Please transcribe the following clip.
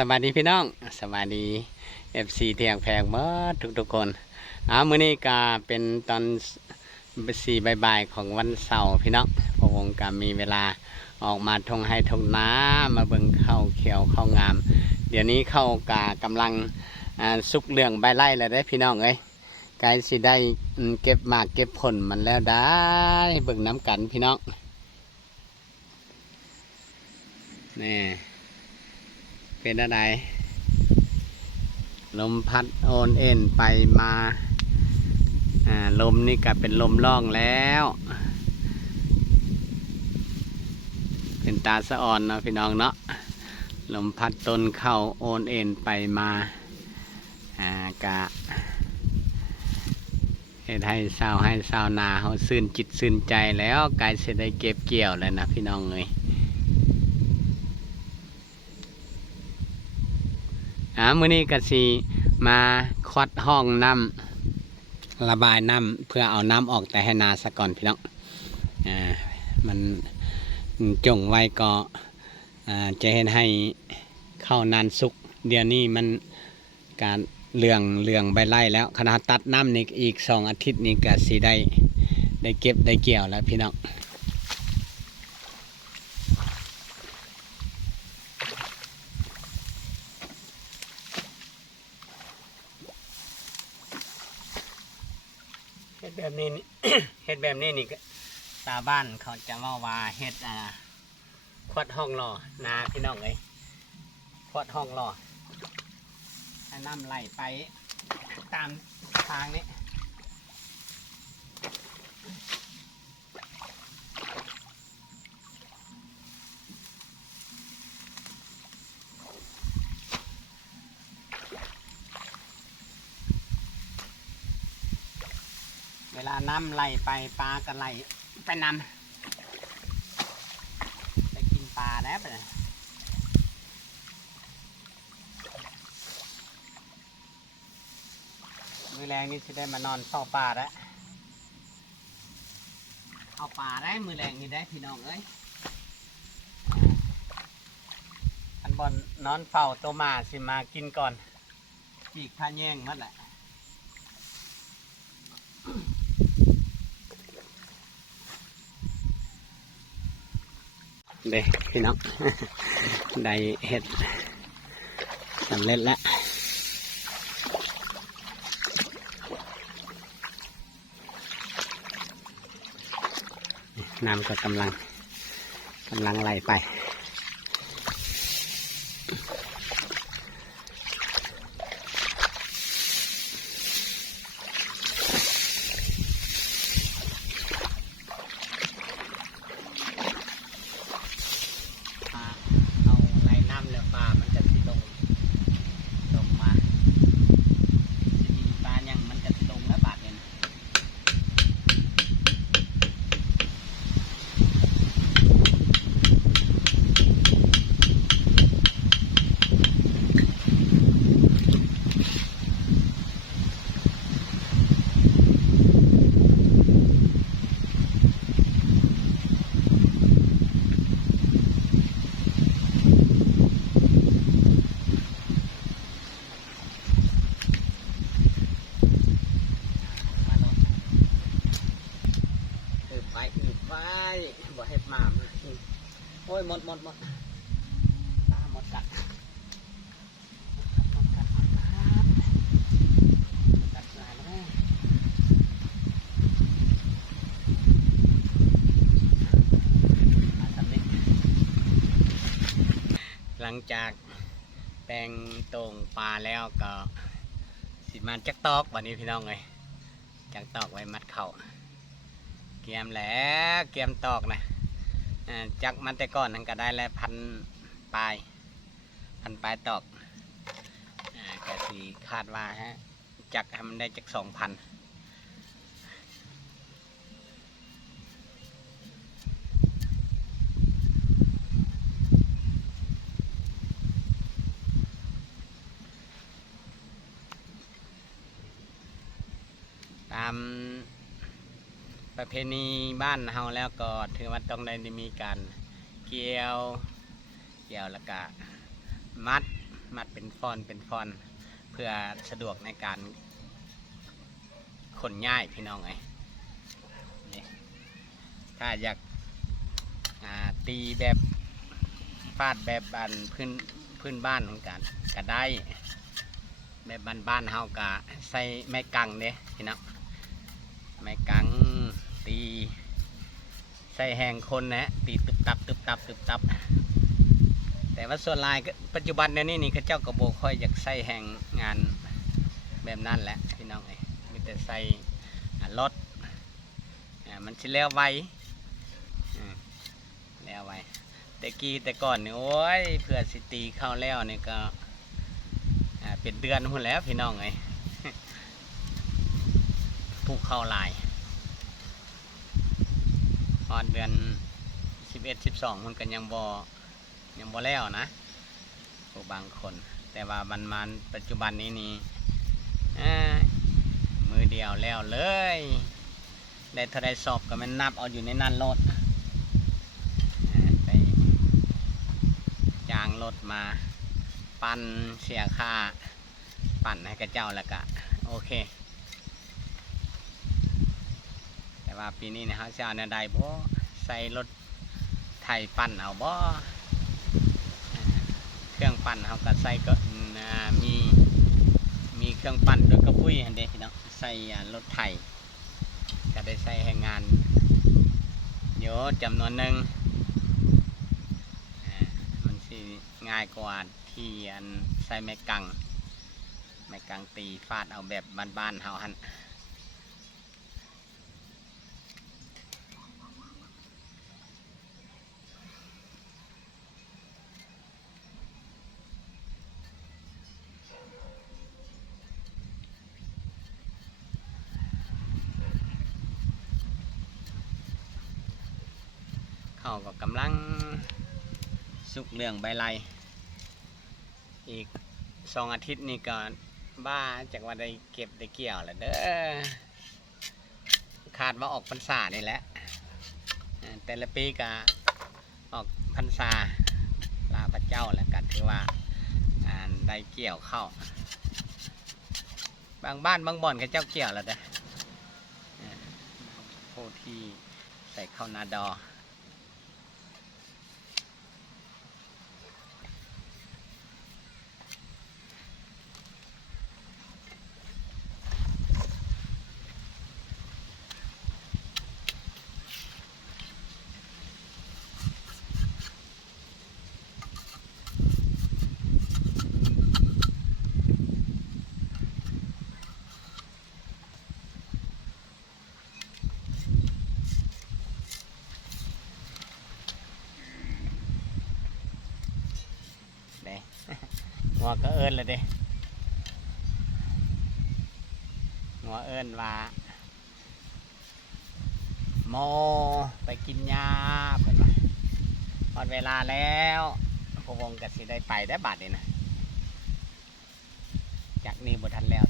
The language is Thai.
สวัสดีพี่น้องสวัสดีเอฟซีเทียงแพงเมื่อทุกทุกคนอ่ามื้อนี้ก็เป็นตอนสี่บ่ายๆของวันเสาร์พี่น้องพระวงก็มีเวลาออกมาทงให้ทงน้ำมาเบิ่งเข้าวเขียวเข้าวงาม เดี๋ยวนี้เข้าวกากำลังสุกเหลืองใบไล่แล้วได้พี่น้องเอ้ยกล้สิได้เก็บหมากเก็บผลมันแล้วได้เบิ่งน้ำกันพี่น้องนี่ เป็นอะไรลมพัดโอนเอ็นไปมาอ่าลมนี่ก็เป็นลมล่องแล้ว เป็นตาสะอ่อนเนาะพี่น้องเนาะลมพัดต้นเข้าโอนเอ็นไปมาอ่ากะเฮ็ดให้เศร้าให้เศร้านาเขาซื่นจิตซื่นใจแล้วกายเสได้เก็บเกี่ยวแล้วนะพี่น้องเอ้ย อ่ามื้อนี้ก็สิมาควัดห้องน้ำระบายน้ำเพื่อเอาน้ำออกแต่ให้นาซะก่อนพี่น้องอ่ามันจงไว้ก็อ่าจะเห็นให้เข้านานสุกเดี๋ยวนี้มันการเหลืองเหลืองใบไล่แล้วขณะตัดน้ำนี่อีกสองอาทิตย์นี้ก็สิได้ได้เก็บได้เกี่ยวแล้วพี่น้อง เฮ็ดแบบ นี้นี่ เฮ็ดแบบนี้นี่ก็ชาบ้านเขาจะว่าว่าเฮ็ดอ่าควดห้องหล่อนาพี่น้องเลยควดห้องหล่อให้น้ำไหลไปตามทางนี้ ลาน้ำไหลไปปลาก็ไหลไปนำไปกินปลาแล้วไปเลยมือแรงนี่จะได้มานอนเฝ้าปลาแล้วเอาปลาได้มือแรงนี่ได้พี่น้องเอ้ยอันบอลนอนเฝ้าตัวหมาสิมากินก่อนปีกพาแย่งมัดแหละ เด้พี่น้องได้เห็ดสำเร็จแล้วน้ำก็กำลังกำลังไหลไปปลาเอาไหลน้ำแล้วปลามันจะสิลงลงมาสิมีปลายังมันจะสิลงแล้วบาดเนี่ยนะมาโน่นอืบไปอืบไป หมามนะโอ้ยหมดหมดหมดตาหมดกัดหมดกัดหลังจากแปลงตรงปลาแล้วก็สิมาจักตอกวันนี้พี่น้องเลยจักตอกไว้มัดเข่าเกียมแหล้วเกียมตอกนะ จักมันแต่ก่อนนั้นก็ได้แล้วพันปลาย พันปลายตอกอก็สีคาดว่าฮะจักให้มันได้จักสองพัน ประเพณีบ้านเฮาแล้วก็ถือว่าต้องได้มีการเกี่ยว เกี่ยวแล้วก็มัดมัดเป็นฟอนเป็นฟอนเพื่อสะดวกในการขนย้ายพี่น้องไงถ้าอยากาตีแบบฟาดแบบบันพื้นพื้นบ้านของกันก็ได้แบบบ้านบ้านเฮากะใส่ไม้กังเด้พี่น้องไม้กัง ใส่แหงคนนะตีตึบตับตึบตับตึบตับ แต่ว่าส่วนลายก็ปัจจุบันเดี๋ยนี้นี่เขาเจ้าก็บอกค่อยอยากใส่แหงงานแบบนั้นแหละพี่น้องเอ้ยมีแต่ใส่รถอ่ามันสิแล้วไวแล้วไวแต่กี้แต่ก่อนนี่โอ้ยเพื่อสิตีเข้าแล้วนี่ก็อ่าเป็นเดือนหุ่นแล้วพี่น้องเอ้ยผูกเข้าลาย ตอนเดือนสิบเอ็ดสิบสองมันกันยังบอยังบ่แล้วนะผู้บางคน แต่ว่ามันมันปัจจุบันนี้นี่มือเดียวแล้วเลย ได้เท่าไรสอบก็มันนับเอาอยู่ในนั่นรถไปจ้างรถมา ปั่นเสียค่า ปั่นให้กับเจ้าแล้วก็โอเค แต่ ว่าปีนี้นะฮะจะเอาแนใดบ่ใส่รถไถปั่นเอาบ่เครื่องปั่นเขาก็ใส่ก็มีมีเครื่องปั่นโดยกระปุ้ยอันเด็พี่น้องใส่รถไถก็ได้ใส่ให้งานเดี๋ยวจำนวนหนึ่งมันสิง่ายกว่าที่อันใส่ไม้กังไม้กังตีฟาดเอาแบบบ้านๆเฮาหัน ก็กำลังสุกเรื่องใบไลอีกสองอาทิตย์นี่ก็บ้าจากว่าได้เก็บได้เกี่ยวแล้วเด้อคาดว่าออกพรรษานี่แหละแต่ละปีก็ออกพรรษาลาพระเจ้าแล้วกันถือว่าได้เกี่ยวเข้าวบางบ้านบางบ่อนก็เจ้าเกี่ยวแล้วเด้อผู้ที่ใส่ข้าวนาดอ เด้ งัวก็เอิญเลยเด้งัวเอิญว่าโมไปกินยาเพิ่นว่าอดเวลาแล้วพวกวงกสิได้ไปได้บาดนี่นะจากนี้บทันแล้ว